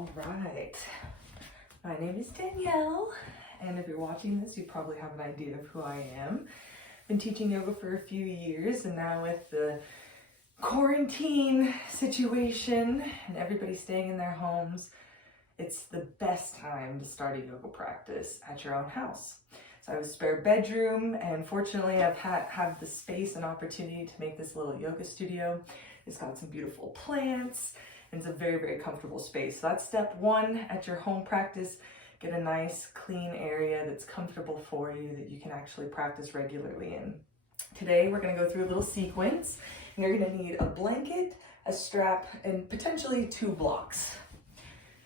All right, my name is Danielle, and if you're watching this, you probably have an idea of who I am. Been teaching yoga for a few years, and now with the quarantine situation and everybody staying in their homes, it's the best time to start a yoga practice at your own house. So I have a spare bedroom, and fortunately I've have the space and opportunity to make this little yoga studio. It's got some beautiful plants, and it's a very, very comfortable space. So that's step one at your home practice. Get a nice, clean area that's comfortable for you that you can actually practice regularly in. Today we're gonna go through a little sequence, and you're gonna need a blanket, a strap, and potentially 2 blocks.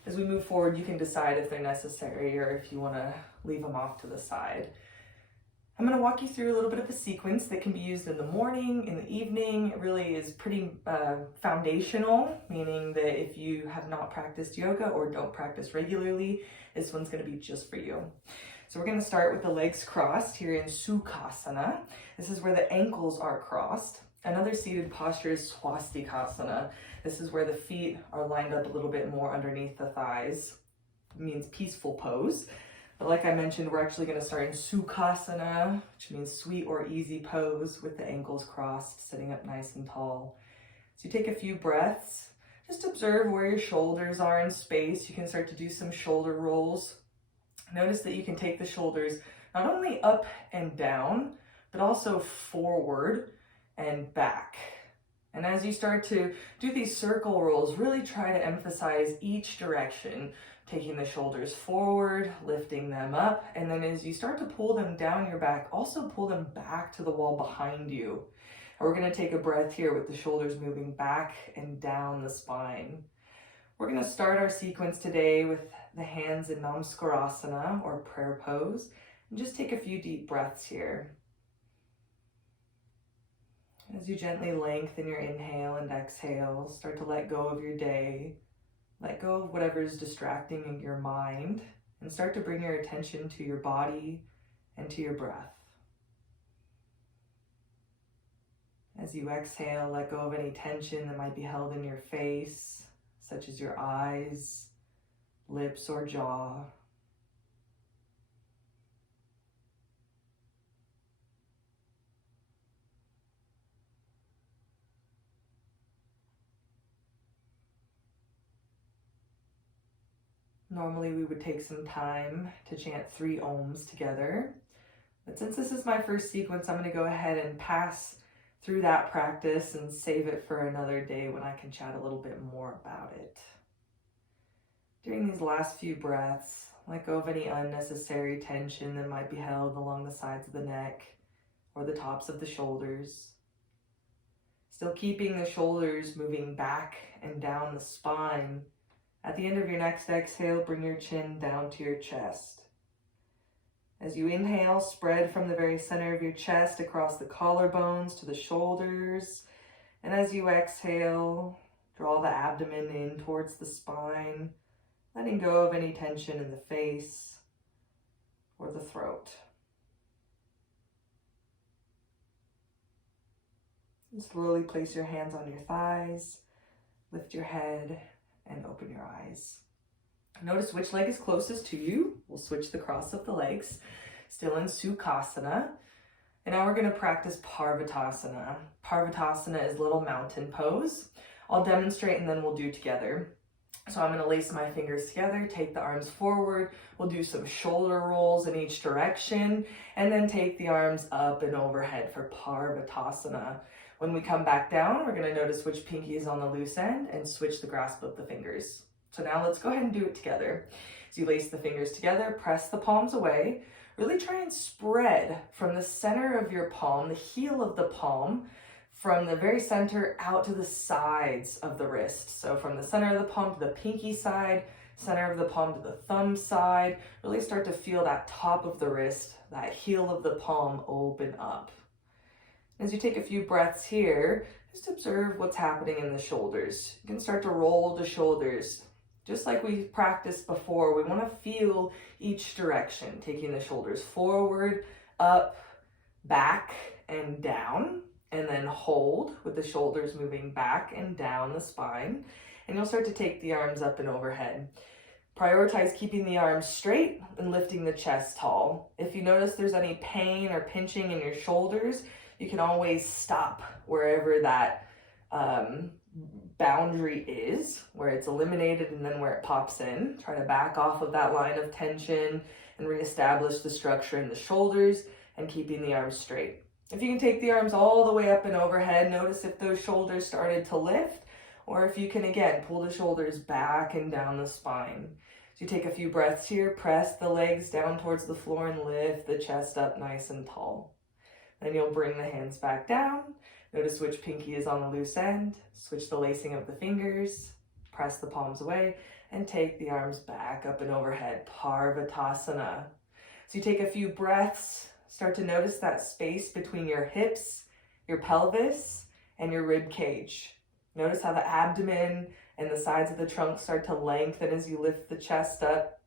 As we move forward, you can decide if they're necessary or if you wanna leave them off to the side. I'm going to walk you through a little bit of a sequence that can be used in the morning, in the evening. It really is pretty foundational, meaning that if you have not practiced yoga or don't practice regularly, this one's going to be just for you. So we're going to start with the legs crossed here in Sukhasana. This is where the ankles are crossed. Another seated posture is Swastikasana. This is where the feet are lined up a little bit more underneath the thighs. It means peaceful pose. But like I mentioned, we're actually going to start in Sukhasana, which means sweet or easy pose with the ankles crossed, sitting up nice and tall. So you take a few breaths, just observe where your shoulders are in space. You can start to do some shoulder rolls. Notice that you can take the shoulders not only up and down, but also forward and back. And as you start to do these circle rolls, really try to emphasize each direction, taking the shoulders forward, lifting them up, and then as you start to pull them down your back, also pull them back to the wall behind you. And we're going to take a breath here with the shoulders moving back and down the spine. We're going to start our sequence today with the hands in Namaskar or prayer pose, and just take a few deep breaths here. As you gently lengthen your inhale and exhale, start to let go of your day. Let go of whatever is distracting in your mind and start to bring your attention to your body and to your breath. As you exhale, let go of any tension that might be held in your face, such as your eyes, lips, or jaw. Normally we would take some time to chant 3 ohms together, but since this is my first sequence, I'm going to go ahead and pass through that practice and save it for another day when I can chat a little bit more about it. During these last few breaths, let go of any unnecessary tension that might be held along the sides of the neck or the tops of the shoulders. Still keeping the shoulders moving back and down the spine. At the end of your next exhale, bring your chin down to your chest. As you inhale, spread from the very center of your chest across the collarbones to the shoulders. And as you exhale, draw the abdomen in towards the spine, letting go of any tension in the face or the throat. And slowly place your hands on your thighs, lift your head, and open your eyes. Notice which leg is closest to you. We'll switch the cross of the legs, still in Sukhasana. And now we're going to practice Parvatasana. Parvatasana is little mountain pose. I'll demonstrate and then we'll do together. So I'm going to lace my fingers together, take the arms forward. We'll do some shoulder rolls in each direction, and then take the arms up and overhead for Parvatasana. When we come back down, we're going to notice which pinky is on the loose end and switch the grasp of the fingers. So now let's go ahead and do it together. So you lace the fingers together, press the palms away. Really try and spread from the center of your palm, the heel of the palm, from the very center out to the sides of the wrist. So from the center of the palm to the pinky side, center of the palm to the thumb side. Really start to feel that top of the wrist, that heel of the palm open up. As you take a few breaths here, just observe what's happening in the shoulders. You can start to roll the shoulders. Just like we practiced before, we want to feel each direction, taking the shoulders forward, up, back, and down, and then hold with the shoulders moving back and down the spine. and you'll start to take the arms up and overhead. Prioritize keeping the arms straight and lifting the chest tall. If you notice there's any pain or pinching in your shoulders, you can always stop wherever that boundary is, where it's eliminated and then where it pops in. Try to back off of that line of tension and reestablish the structure in the shoulders and keeping the arms straight. If you can take the arms all the way up and overhead, notice if those shoulders started to lift, or if you can again pull the shoulders back and down the spine. So you take a few breaths here, press the legs down towards the floor and lift the chest up nice and tall. Then you'll bring the hands back down. Notice which pinky is on the loose end. Switch the lacing of the fingers, press the palms away, and take the arms back up and overhead. Parvatasana. So you take a few breaths, start to notice that space between your hips, your pelvis, and your rib cage. Notice how the abdomen and the sides of the trunk start to lengthen as you lift the chest up.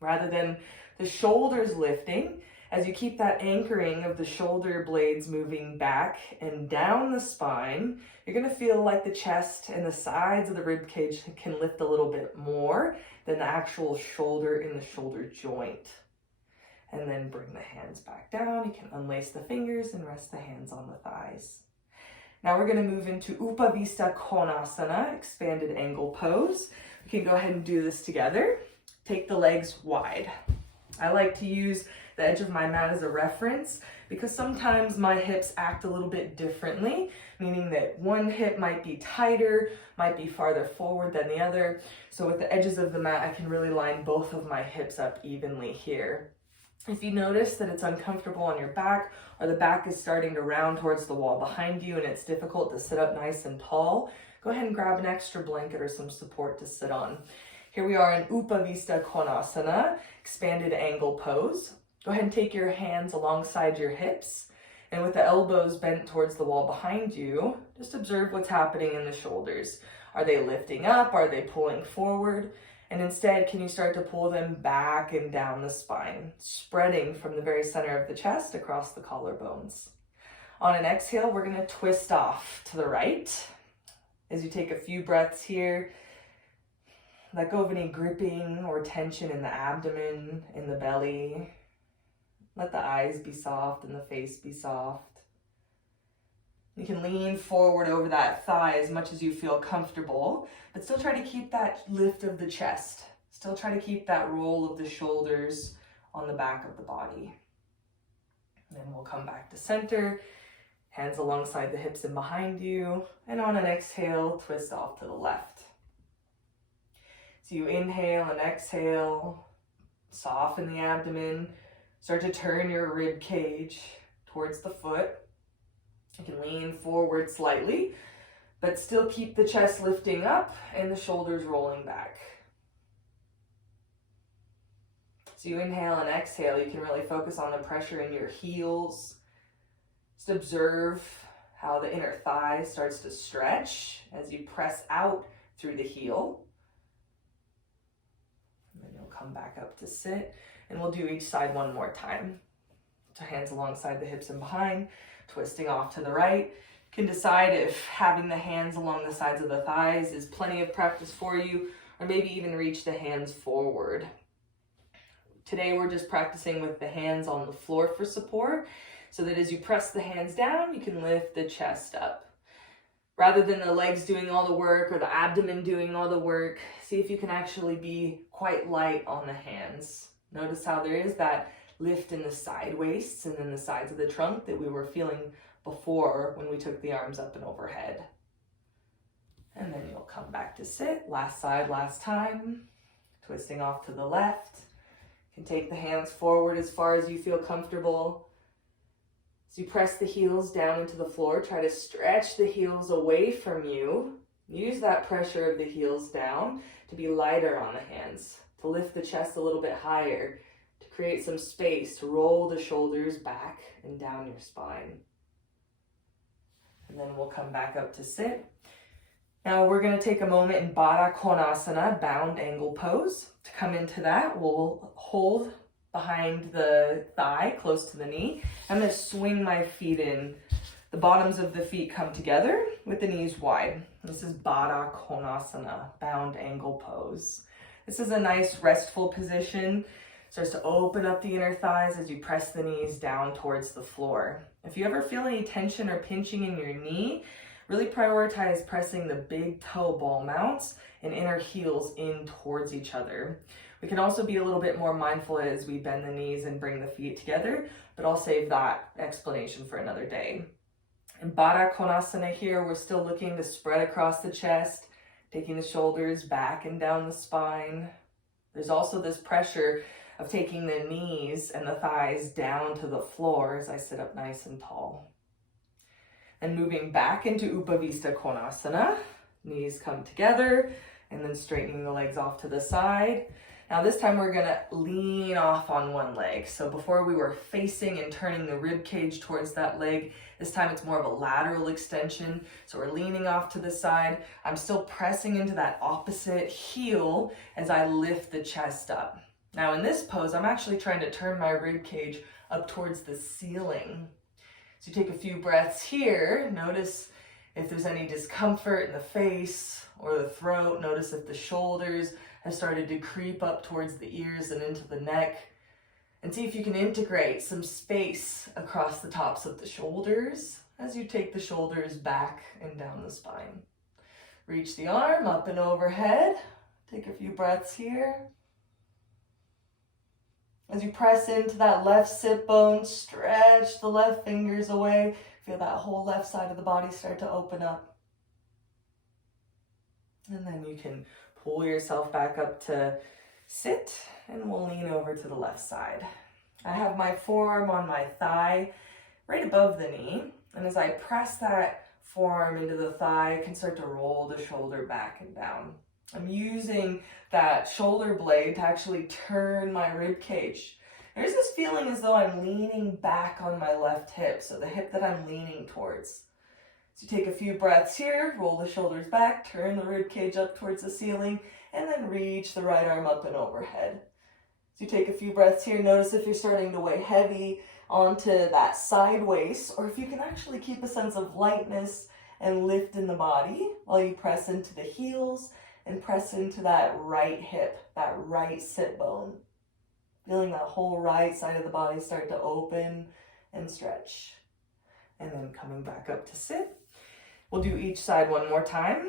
Rather than the shoulders lifting, as you keep that anchoring of the shoulder blades moving back and down the spine, you're going to feel like the chest and the sides of the rib cage can lift a little bit more than the actual shoulder in the shoulder joint. And then bring the hands back down. You can unlace the fingers and rest the hands on the thighs. Now we're going to move into Baddha Konasana, expanded angle pose. We can go ahead and do this together. Take the legs wide. I like to use the edge of my mat as a reference because sometimes my hips act a little bit differently, meaning that one hip might be tighter, might be farther forward than the other. So with the edges of the mat, I can really line both of my hips up evenly here. If you notice that it's uncomfortable on your back, or the back is starting to round towards the wall behind you and it's difficult to sit up nice and tall, go ahead and grab an extra blanket or some support to sit on. Here we are in Baddha Konasana, expanded angle pose. Go ahead and take your hands alongside your hips, and with the elbows bent towards the wall behind you, just observe what's happening in the shoulders. Are they lifting up? Are they pulling forward? And instead, can you start to pull them back and down the spine, spreading from the very center of the chest across the collarbones. On an exhale, we're going to twist off to the right. As you take a few breaths here, let go of any gripping or tension in the abdomen, in the belly. Let the eyes be soft and the face be soft. You can lean forward over that thigh as much as you feel comfortable, but still try to keep that lift of the chest. Still try to keep that roll of the shoulders on the back of the body. And then we'll come back to center, hands alongside the hips and behind you, and on an exhale, twist off to the left. So you inhale and exhale, soften the abdomen, start to turn your rib cage towards the foot. You can lean forward slightly, but still keep the chest lifting up and the shoulders rolling back. So you inhale and exhale, you can really focus on the pressure in your heels. Just observe how the inner thigh starts to stretch as you press out through the heel. And then you'll come back up to sit, and we'll do each side one more time. So hands alongside the hips and behind, twisting off to the right. You can decide if having the hands along the sides of the thighs is plenty of practice for you, or maybe even reach the hands forward. Today we're just practicing with the hands on the floor for support, so that as you press the hands down, you can lift the chest up. Rather than the legs doing all the work or the abdomen doing all the work, see if you can actually be quite light on the hands. Notice how there is that lift in the side waists and then the sides of the trunk that we were feeling before when we took the arms up and overhead. And then you'll come back to sit. Last side, last time. Twisting off to the left. You can take the hands forward as far as you feel comfortable. As you press the heels down into the floor, try to stretch the heels away from you. Use that pressure of the heels down to be lighter on the hands, to lift the chest a little bit higher, to create some space, to roll the shoulders back and down your spine. And then we'll come back up to sit. Now we're going to take a moment in Baddha Konasana, bound angle pose. To come into that, we'll hold behind the thigh, close to the knee. I'm going to swing my feet in. The bottoms of the feet come together with the knees wide. This is Baddha Konasana, bound angle pose. This is a nice restful position. Starts to open up the inner thighs as you press the knees down towards the floor. If you ever feel any tension or pinching in your knee, really prioritize pressing the big toe ball mounts and inner heels in towards each other. We can also be a little bit more mindful as we bend the knees and bring the feet together, but I'll save that explanation for another day. In Baddha Konasana here, we're still looking to spread across the chest, taking the shoulders back and down the spine. There's also this pressure of taking the knees and the thighs down to the floor as I sit up nice and tall. And moving back into Upavista Konasana, knees come together, and then straightening the legs off to the side. Now this time we're gonna lean off on one leg. So before we were facing and turning the rib cage towards that leg, this time it's more of a lateral extension. So we're leaning off to the side. I'm still pressing into that opposite heel as I lift the chest up. Now in this pose, I'm actually trying to turn my rib cage up towards the ceiling. So you take a few breaths here. Notice if there's any discomfort in the face or the throat. Notice if the shoulders have started to creep up towards the ears and into the neck. And see if you can integrate some space across the tops of the shoulders as you take the shoulders back and down the spine. Reach the arm up and overhead. Take a few breaths here. As you press into that left sit bone, stretch the left fingers away. Feel that whole left side of the body start to open up. And then you can pull yourself back up to sit, and we'll lean over to the left side. I have my forearm on my thigh right above the knee. And as I press that forearm into the thigh, I can start to roll the shoulder back and down. I'm using that shoulder blade to actually turn my rib cage. There's this feeling as though I'm leaning back on my left hip, so the hip that I'm leaning towards. So take a few breaths here, roll the shoulders back, turn the rib cage up towards the ceiling, and then reach the right arm up and overhead. So you take a few breaths here, notice if you're starting to weigh heavy onto that side waist, or if you can actually keep a sense of lightness and lift in the body while you press into the heels and press into that right hip, that right sit bone. Feeling that whole right side of the body start to open and stretch. And then coming back up to sit. We'll do each side one more time,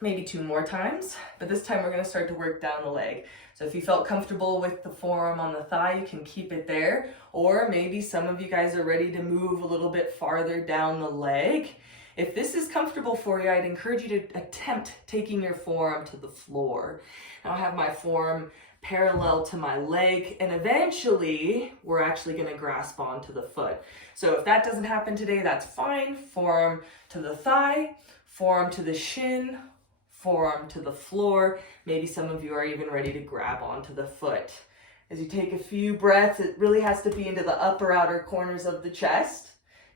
maybe two more times, but this time we're gonna start to work down the leg. So if you felt comfortable with the forearm on the thigh, you can keep it there, or maybe some of you guys are ready to move a little bit farther down the leg. If this is comfortable for you, I'd encourage you to attempt taking your forearm to the floor. Now I have my forearm parallel to my leg, and eventually we're actually going to grasp onto the foot. So if that doesn't happen today, that's fine. Forearm to the thigh, forearm to the shin, forearm to the floor. Maybe some of you are even ready to grab onto the foot. As you take a few breaths, it really has to be into the upper outer corners of the chest.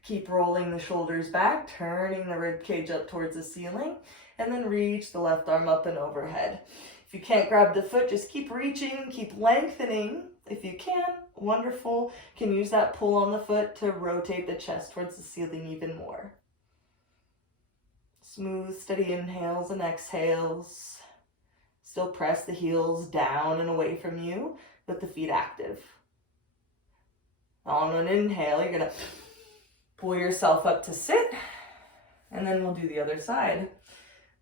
Keep rolling the shoulders back, turning the rib cage up towards the ceiling, and then reach the left arm up and overhead. If you can't grab the foot, just keep reaching, keep lengthening. If you can, wonderful. You can use that pull on the foot to rotate the chest towards the ceiling even more. Smooth, steady inhales and exhales. Still press the heels down and away from you, with the feet active. On an inhale, you're gonna pull yourself up to sit, and then we'll do the other side.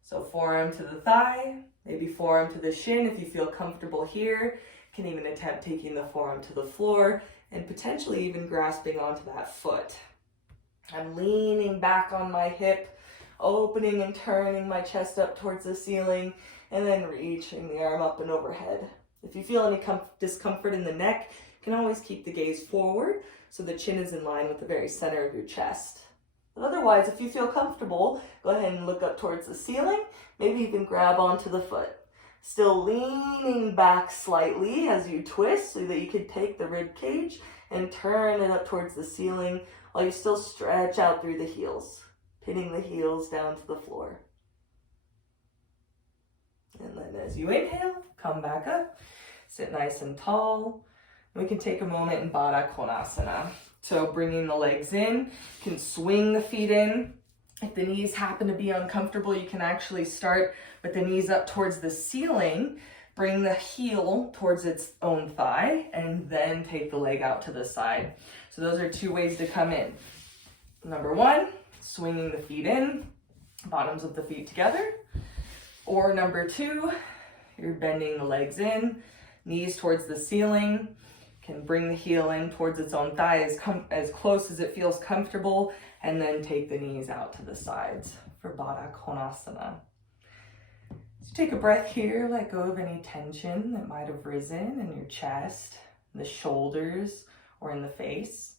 So forearm to the thigh, maybe forearm to the shin if you feel comfortable here. You can even attempt taking the forearm to the floor and potentially even grasping onto that foot. I'm leaning back on my hip, opening and turning my chest up towards the ceiling, and then reaching the arm up and overhead. If you feel any discomfort in the neck, you can always keep the gaze forward so the chin is in line with the very center of your chest. But otherwise, if you feel comfortable, go ahead and look up towards the ceiling, maybe even grab onto the foot. Still leaning back slightly as you twist so that you can take the rib cage and turn it up towards the ceiling while you still stretch out through the heels, pinning the heels down to the floor. And then as you inhale, come back up, sit nice and tall. We can take a moment in Baddha Konasana. So bringing the legs in, you can swing the feet in, If the knees happen to be uncomfortable, you can actually start with the knees up towards the ceiling, bring the heel towards its own thigh, and then take the leg out to the side. So those are 2 ways to come in. Number 1, swinging the feet in, bottoms of the feet together. Or number 2, you're bending the legs in, knees towards the ceiling, can bring the heel in towards its own thigh as close as it feels comfortable, and then take the knees out to the sides for Baddha Konasana. So take a breath here, let go of any tension that might have risen in your chest, the shoulders, or in the face.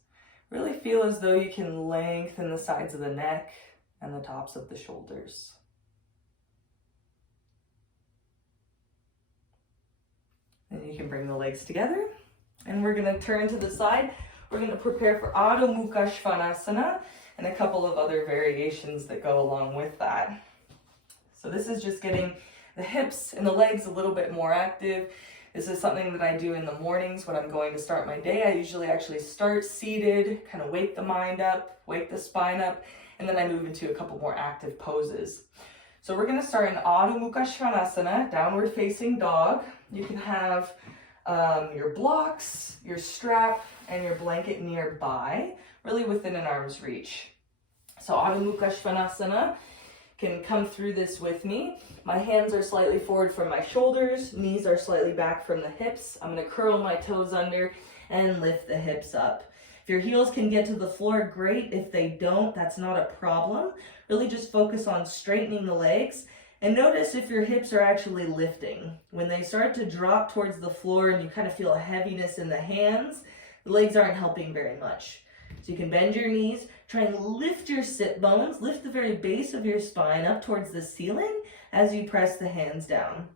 Really feel as though you can lengthen the sides of the neck and the tops of the shoulders. Then you can bring the legs together, and we're going to turn to the side. We're going to prepare for Adho Mukha Svanasana and a couple of other variations that go along with that. So this is just getting the hips and the legs a little bit more active. This is something that I do in the mornings when I'm going to start my day. I usually actually start seated, kind of wake the mind up, wake the spine up, and then I move into a couple more active poses. So we're going to start in Adho Mukha Svanasana, downward facing dog. You can have your blocks, your strap, and your blanket nearby, really within an arm's reach. So Adho Mukha Svanasana, can come through this with me. My hands are slightly forward from my shoulders, knees are slightly back from the hips. I'm going to curl my toes under and lift the hips up. If your heels can get to the floor, great. If they don't, that's not a problem. Really just focus on straightening the legs. And notice if your hips are actually lifting. When they start to drop towards the floor and you kind of feel a heaviness in the hands, the legs aren't helping very much. So you can bend your knees, try and lift your sit bones, lift the very base of your spine up towards the ceiling as you press the hands down.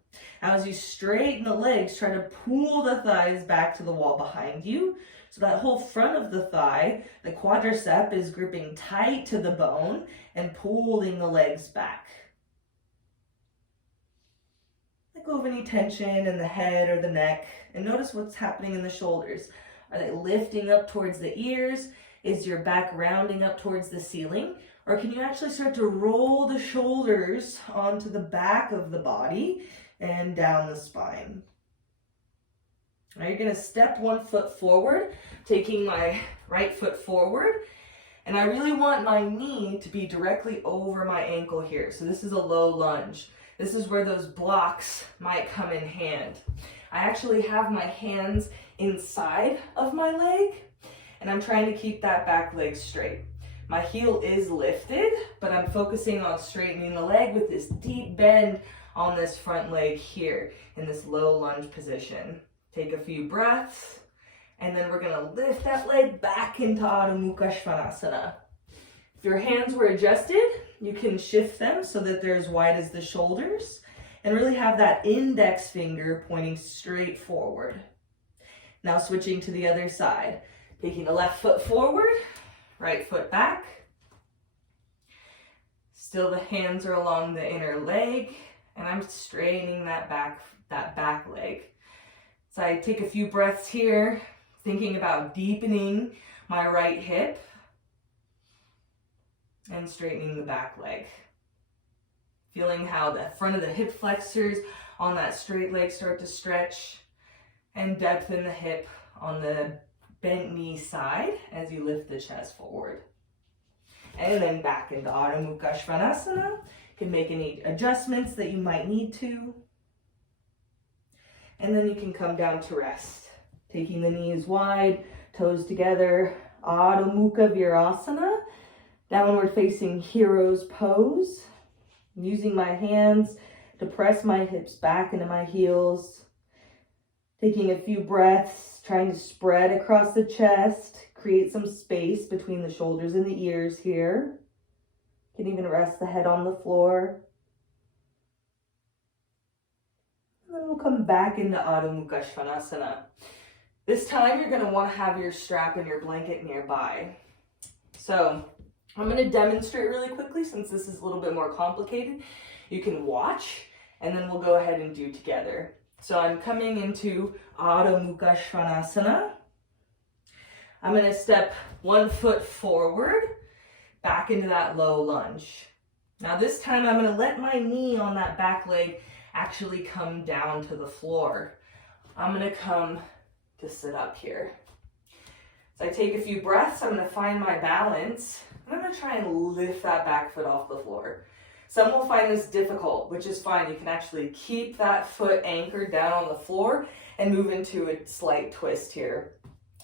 Now as you straighten the legs, try to pull the thighs back to the wall behind you. So that whole front of the thigh, the quadricep is gripping tight to the bone and pulling the legs back. Let go of any tension in the head or the neck and notice what's happening in the shoulders. Are they lifting up towards the ears? Is your back rounding up towards the ceiling? Or can you actually start to roll the shoulders onto the back of the body and down the spine? Now you're going to step one foot forward, taking my right foot forward. And I really want my knee to be directly over my ankle here. So this is a low lunge. This is where those blocks might come in hand. I actually have my hands inside of my leg, and I'm trying to keep that back leg straight. My heel is lifted, but I'm focusing on straightening the leg with this deep bend on this front leg here in this low lunge position. Take a few breaths, and then we're gonna lift that leg back into Adho Mukha Svanasana. If your hands were adjusted, you can shift them so that they're as wide as the shoulders and really have that index finger pointing straight forward. Now switching to the other side, taking the left foot forward, right foot back. Still the hands are along the inner leg, and I'm straightening that back leg. So I take a few breaths here, thinking about deepening my right hip and straightening the back leg. Feeling how the front of the hip flexors on that straight leg start to stretch, and depth in the hip on the bent knee side as you lift the chest forward. And then back into Adho Mukha Svanasana. You can make any adjustments that you might need to. And then you can come down to rest. Taking the knees wide, toes together, Adho Mukha Virasana, downward facing hero's pose. I'm using my hands to press my hips back into my heels. Taking a few breaths, trying to spread across the chest, create some space between the shoulders and the ears here. You can even rest the head on the floor. And then we'll come back into Adho Mukha Svanasana. This time you're going to want to have your strap and your blanket nearby. So I'm going to demonstrate really quickly since this is a little bit more complicated. You can watch and then we'll go ahead and do together. So I'm coming into Adho Mukha Svanasana. I'm going to step one foot forward, back into that low lunge. Now this time I'm going to let my knee on that back leg actually come down to the floor. I'm going to come to sit up here. So I take a few breaths, I'm going to find my balance, and I'm going to try and lift that back foot off the floor. Some will find this difficult, which is fine. You can actually keep that foot anchored down on the floor and move into a slight twist here.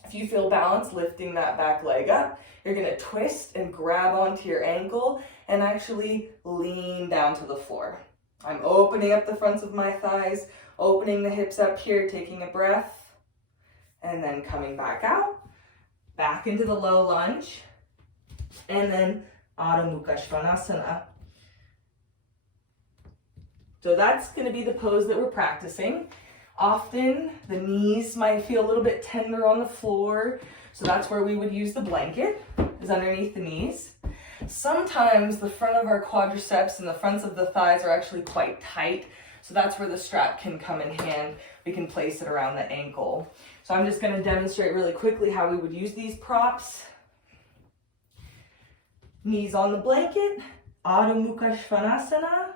If you feel balanced, lifting that back leg up, you're going to twist and grab onto your ankle and actually lean down to the floor. I'm opening up the fronts of my thighs, opening the hips up here, taking a breath, and then coming back out, back into the low lunge, and then Adho Mukha Svanasana. So that's going to be the pose that we're practicing. Often the knees might feel a little bit tender on the floor, so that's where we would use the blanket, is underneath the knees. Sometimes the front of our quadriceps and the fronts of the thighs are actually quite tight, so that's where the strap can come in hand. We can place it around the ankle. So I'm just going to demonstrate really quickly how we would use these props. Knees on the blanket, Adho Mukha Svanasana.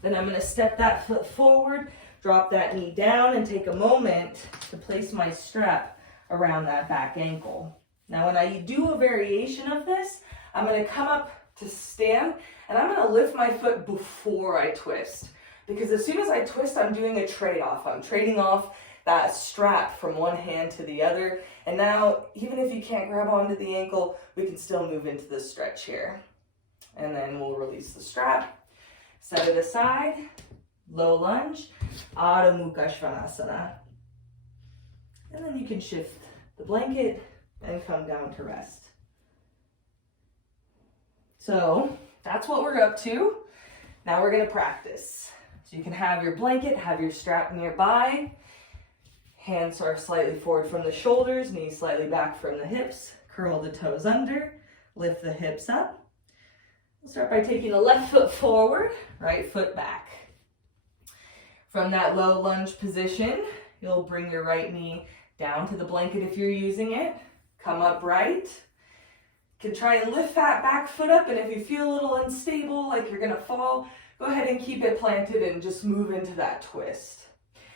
Then I'm going to step that foot forward, drop that knee down, and take a moment to place my strap around that back ankle. Now when I do a variation of this, I'm going to come up to stand, and I'm going to lift my foot before I twist. Because as soon as I twist, I'm doing a trade-off. I'm trading off that strap from one hand to the other. And now, even if you can't grab onto the ankle, we can still move into the stretch here. And then we'll release the strap. Set it aside, low lunge, Adho Mukha Svanasana. And then you can shift the blanket and come down to rest. So that's what we're up to. Now we're going to practice. So you can have your blanket, have your strap nearby. Hands are slightly forward from the shoulders, knees slightly back from the hips. Curl the toes under, lift the hips up. We'll start by taking the left foot forward, right foot back. From that low lunge position, you'll bring your right knee down to the blanket if you're using it. Come upright. You can try and lift that back foot up, and if you feel a little unstable, like you're gonna fall, go ahead and keep it planted and just move into that twist.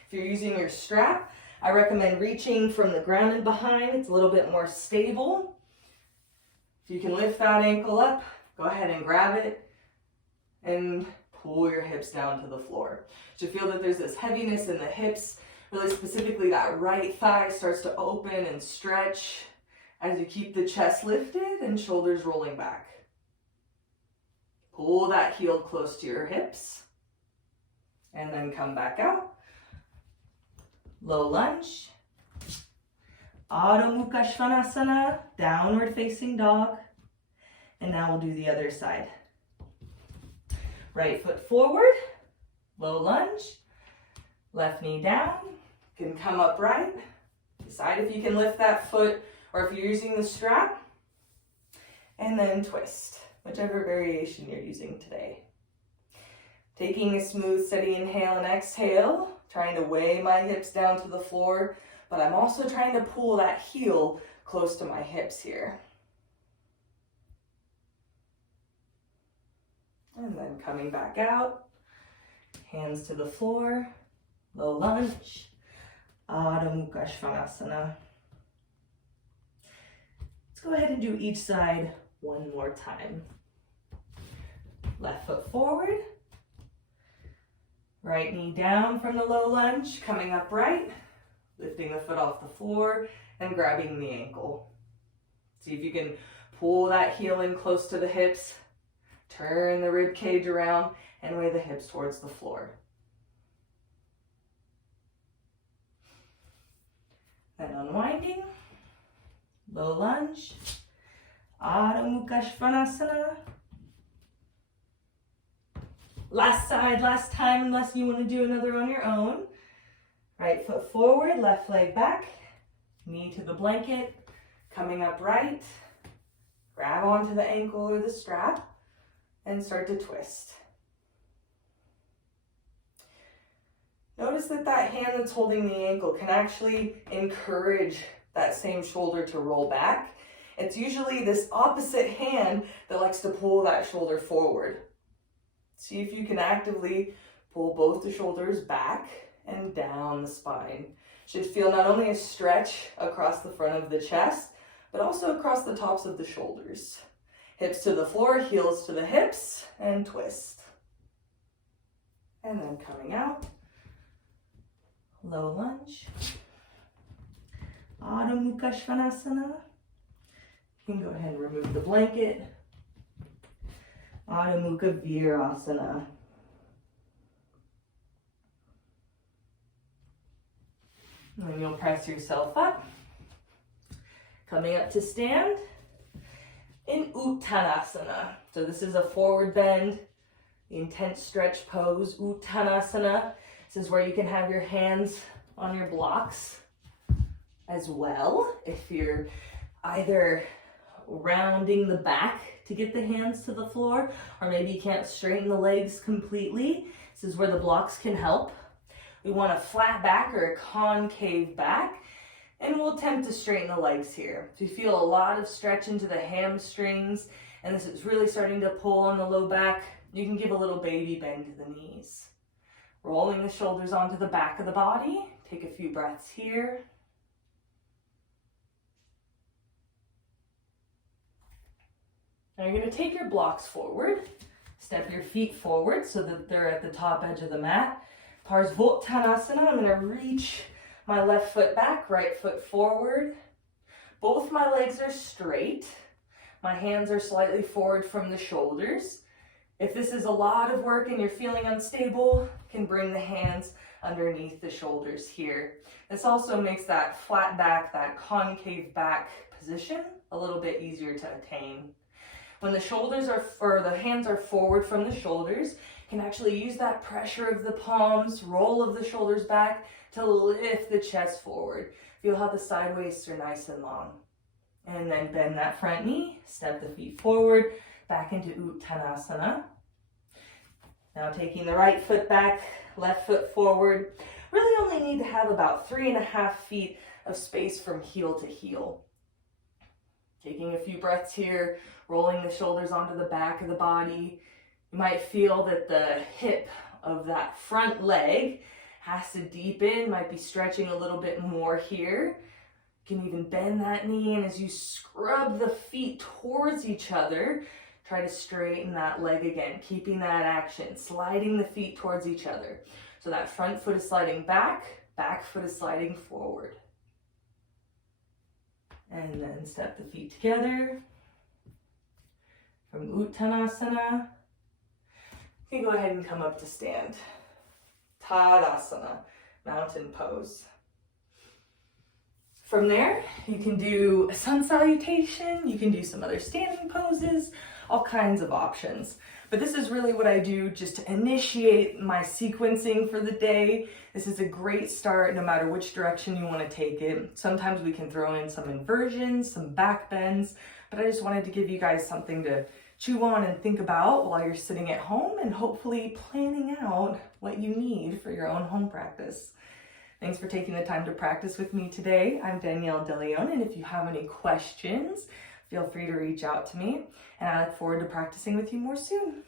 If you're using your strap, I recommend reaching from the ground and behind. It's a little bit more stable. If you can lift that ankle up, go ahead and grab it and pull your hips down to the floor. So you feel that there's this heaviness in the hips, really specifically that right thigh starts to open and stretch as you keep the chest lifted and shoulders rolling back. Pull that heel close to your hips and then come back out. Low lunge. Adho Mukha Svanasana, downward facing dog. And now we'll do the other side. Right foot forward, low lunge, left knee down. You can come upright. Decide if you can lift that foot or if you're using the strap. And then twist, whichever variation you're using today. Taking a smooth, steady inhale and exhale, trying to weigh my hips down to the floor, but I'm also trying to pull that heel close to my hips here. And then coming back out, hands to the floor, low lunge, Adho Mukha Svanasana. Let's go ahead and do each side one more time. Left foot forward, right knee down from the low lunge, coming upright, lifting the foot off the floor and grabbing the ankle. See if you can pull that heel in close to the hips. Turn the rib cage around and weigh the hips towards the floor. Then unwinding, low lunge, Adho Mukha Svanasana. Last side, last time, unless you want to do another on your own. Right foot forward, left leg back, knee to the blanket, coming upright. Grab onto the ankle or the strap and start to twist. Notice that that hand that's holding the ankle can actually encourage that same shoulder to roll back. It's usually this opposite hand that likes to pull that shoulder forward. See if you can actively pull both the shoulders back and down the spine. Should feel not only a stretch across the front of the chest, but also across the tops of the shoulders. Hips to the floor, heels to the hips, and twist. And then coming out, low lunge. Baddha Konasana. You can go ahead and remove the blanket. Baddha Virasana. And then you'll press yourself up. Coming up to stand in Uttanasana. So this is a forward bend, the intense stretch pose, Uttanasana. This is where you can have your hands on your blocks as well. If you're either rounding the back to get the hands to the floor, or maybe you can't straighten the legs completely, this is where the blocks can help. We want a flat back or a concave back, and we'll attempt to straighten the legs here. If you feel a lot of stretch into the hamstrings, and this is really starting to pull on the low back, you can give a little baby bend to the knees. Rolling the shoulders onto the back of the body. Take a few breaths here. Now you're going to take your blocks forward. Step your feet forward so that they're at the top edge of the mat. Parvatasana, I'm going to reach my left foot back, right foot forward. Both my legs are straight. My hands are slightly forward from the shoulders. If this is a lot of work and you're feeling unstable, you can bring the hands underneath the shoulders here. This also makes that flat back, that concave back position a little bit easier to attain. When the shoulders are, or the hands are forward from the shoulders, you can actually use that pressure of the palms, roll of the shoulders back to lift the chest forward. Feel how the side waists are nice and long. And then bend that front knee, step the feet forward, back into Uttanasana. Now taking the right foot back, left foot forward. Really only need to have about 3.5 feet of space from heel to heel. Taking a few breaths here, rolling the shoulders onto the back of the body. You might feel that the hip of that front leg has to deepen, might be stretching a little bit more here. You can even bend that knee, and as you scrub the feet towards each other, try to straighten that leg again, keeping that action, sliding the feet towards each other. So that front foot is sliding back, back foot is sliding forward. And then step the feet together. From Uttanasana, you can go ahead and come up to stand. Tadasana, mountain pose. From there, you can do a sun salutation, you can do some other standing poses, all kinds of options. But this is really what I do just to initiate my sequencing for the day. This is a great start no matter which direction you want to take it. Sometimes we can throw in some inversions, some back bends, but I just wanted to give you guys something to chew on and think about while you're sitting at home and hopefully planning out what you need for your own home practice. Thanks for taking the time to practice with me today. I'm Danielle de Leon, and if you have any questions, feel free to reach out to me, and I look forward to practicing with you more soon.